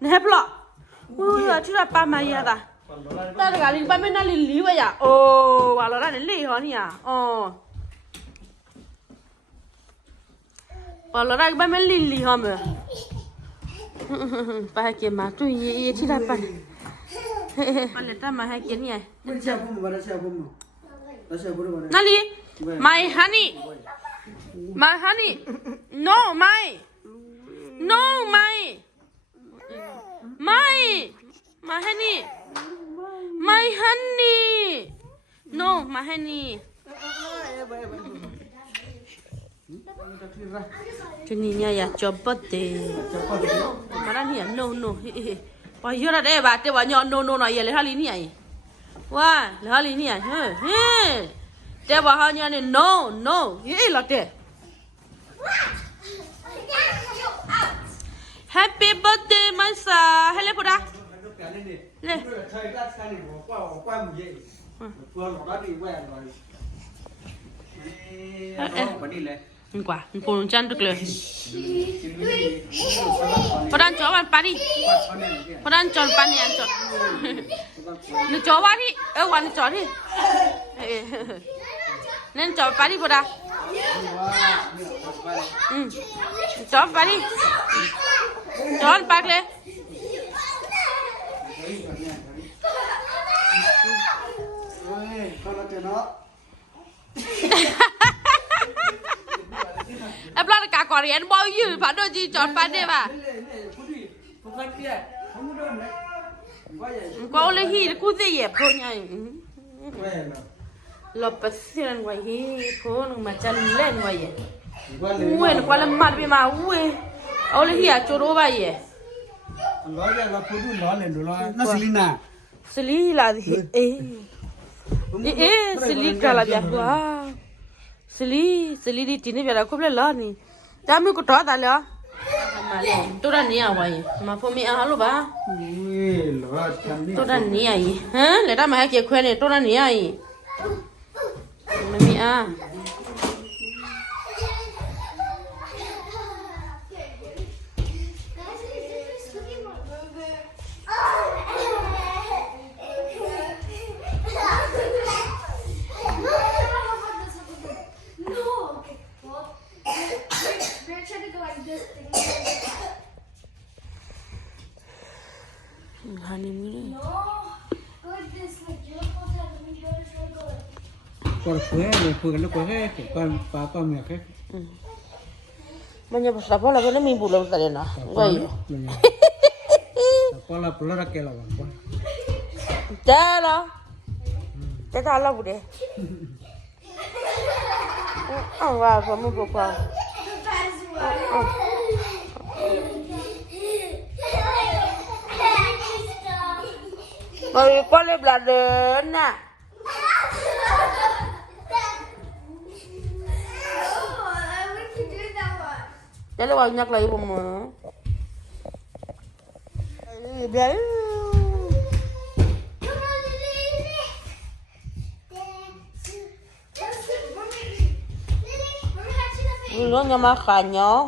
เนี่ยปลอกที่เราปามาเยอะแต่แต่การลิงปาไม่น่าลิงลีวะอย่าโอ้ว่าเราได้เนี่ยลีเหรอเนี่ยอ๋อว่าเราได้ปาไม่ลิงลีเหรอมั้ยไปให้เก็บมาตุ้ยที่ได้ไปไปเลยตั้งมาให้เก็บเนี่ยนั่นลี my honey my honey no my no my honey my honey no my honey 这你呀呀叫不得，马上你 no no， 我有了这吧，这我鸟 no no 那也来哈里你哎，哇，来哈里你哎，这我好鸟的 no no， 也了的。Happy birthday my son， 还来不哒？来。นี่กว่ามันปูนจันทุกเลยพอดันจอวันปาดิพอดันจอนปานี่อันจอดนึกจอว่าที่วันจอที่นั่นจอปาดิพอดาจอปาดิจอนปากเลยไอ้ปลาตะกาก่อนเรียนบ่อยยืดผ่านโดนจีจอดปันได้ป่ะก็เลยฮีกูจะเหยียบคนยังเราไปเสียนไว้ฮีคนมาจันเล่นไว้ยังเว้ยกว่าละมัดไปมาเว้ยเอาเลยฮีอะโจโร่ไปยังร้อยเราพูดร้อยเลยดูร้อยน่าสิลิน่าสิลิลาดิสิลิกาลาเบียว้าสิลิดีนี่เวลาคุบเลยล้อนี่จำมีกูทอดอะไรอ่ะมาเลยตัวนั้นนี่เอาไว้มาพอมีอาหารหรือเปล่าตัวนั้นนี่ไอ้ฮะเลยได้มาให้เกี่ยวกับเนี่ยตัวนั้นนี่ไอ้ไม่มีอาก็เพื่อนคุยกันแล้วก็ให้กันป้าก็เมียแค่มันจะภาษาพ่อเราก็ไม่มีบุหรี่อะไรนะก็อยู่พ่อเราพ่อเราแก่แล้วกันเจ้าละเจ้าละบุเดอ๋อว่าผมไม่บอกว่ามันก็เลยบลาเดินน่ะจะเรียกว่านักเลยผมมั้งเดี๋ยวนี่น้องยังมาขายเนาะ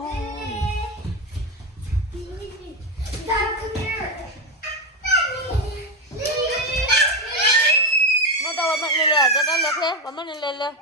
น้องตัวมันนี่เลยจะได้เล็กเลยมันนี่เลย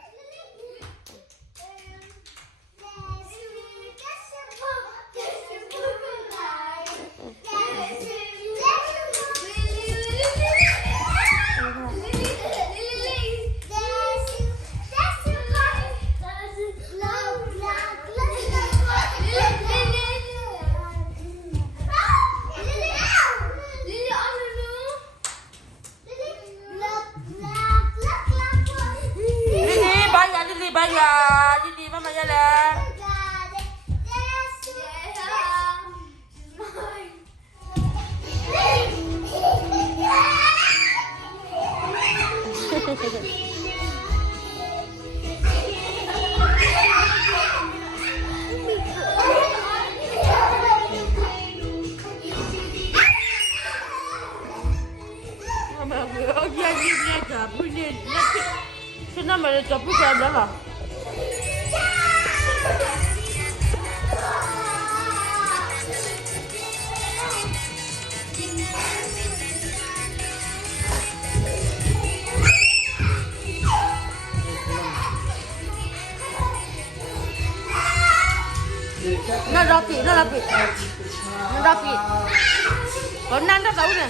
那么找不出来的了。Còn năn nó xấu nè.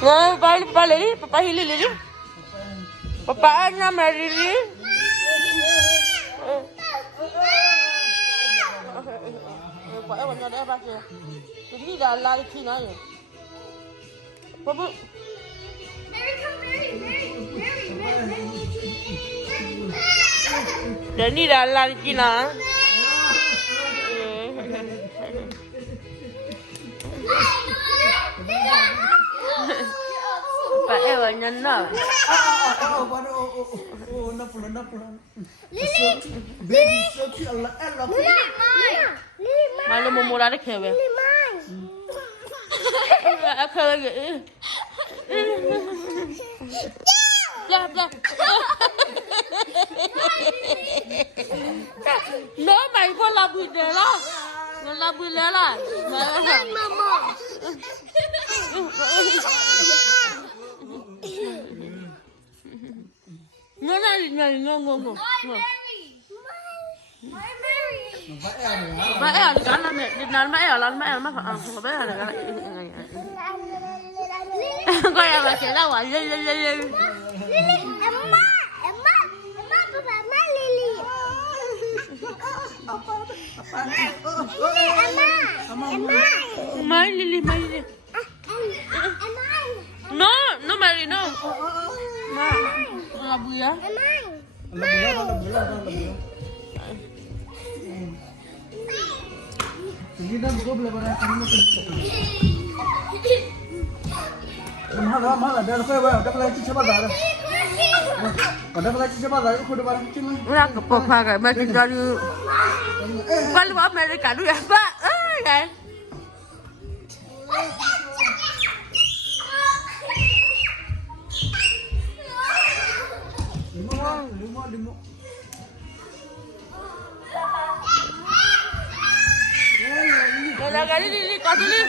Rồi, ba lấy đi, papa hili đi. Papa anh làm này đi. Quả em còn nhỏ đấy ba kìa. Cái gì là lại khi nói vậy? Papa. Dan ni dah lari Cina. Pak Ewa nyana. Malu mau mula dek ya. Aku lagi. Blah blah. Nếu mày có làm gì để lo, nó làm gì để là mama. Nó này ngô. Mẹ ở cái là mẹ đi nán mẹ ở lần mẹ mà không biết là cái coi em mà sẽ đâu à lên Mai Lily. No, Mary, no. Ma, la buia. Hindi na go bla bara kini mahal ada ko ba da kala chi chaba da da kala chi chaba da ko da bara chi na Ora ko po pha ga ma tin da ni Qual ba America du ya ba ai limo Kalau kali ni kau tu ni.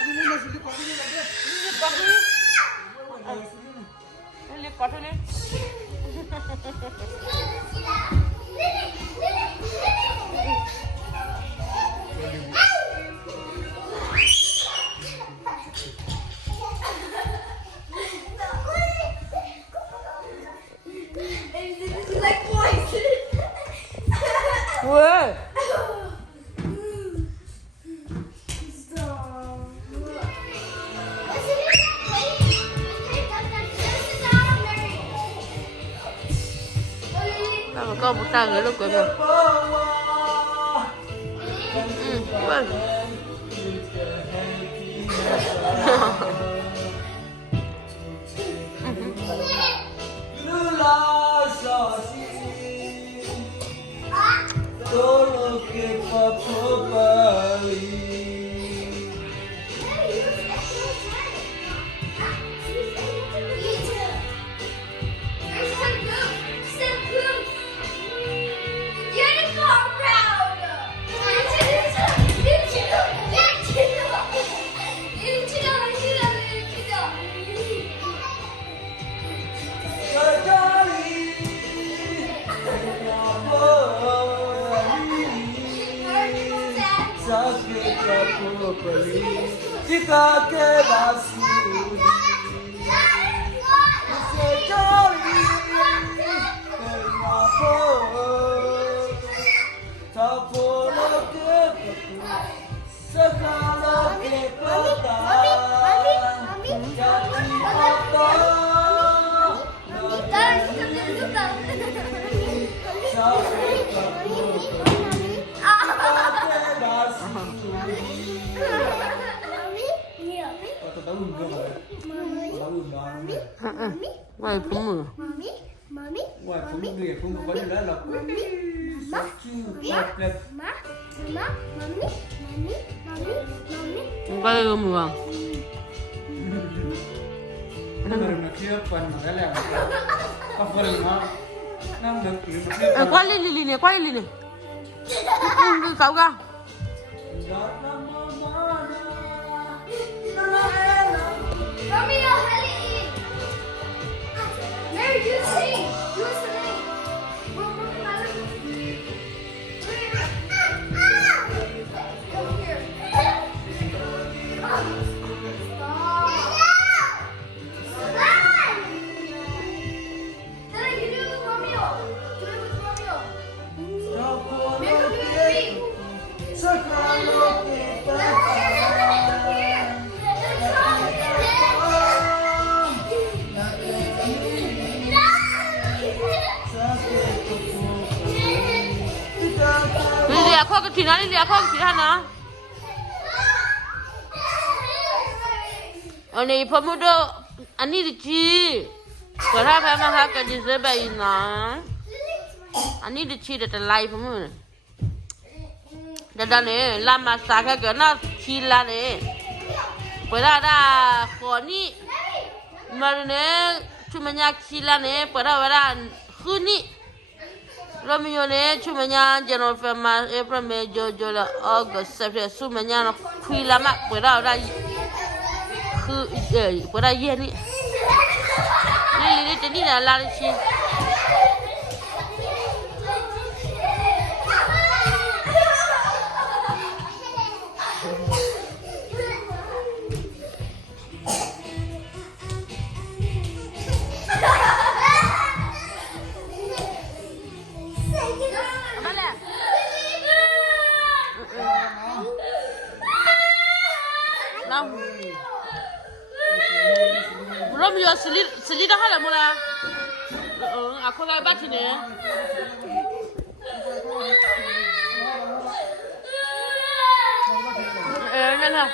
Wah. Có một ta người lúc của mình. Vâng. Jika kebasu secari kenapa tak boleh kebetu sekarang kepeta jadi apa Quay cũng mưa. Ngoài cũng người cũng có những là Quay cũng mưa. Quay Lily nè, quay Lily nè. Đi cậu ra. Romeo, Ellie. Mary, you sing. You sing. Come here. Stop. Then you do Romeo. Do it with Romeo. Make him do it with me. Lilia kau ke Tina Lilia kau ke Tina Ani pemuda ani dici berapa mah ke di sebaina ani dici dah live pemuda dah ni lama sakit ke na cila ni berada koni mana cuma nyak cila ni berada huni Romeo ne cuma nyak Januari Februari April May June August September cuma nyak kuila mak berada berada ye ni ni tadi dah lari sih Romeo Celine dah halam mula. Aku lagi baca ni. Nah.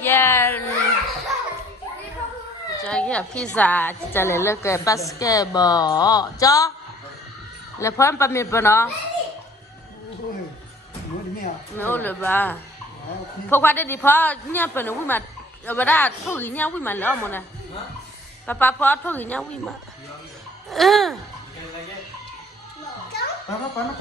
Yan. Jadi pizza, jadi lagi basketball. Jo. Lepas pamit pernah. Mau lepas. Pokok ada di pos ni apa ni wimat, berat pokok ni wimat lah mana. Papa pos pokok ni wimat. Panas.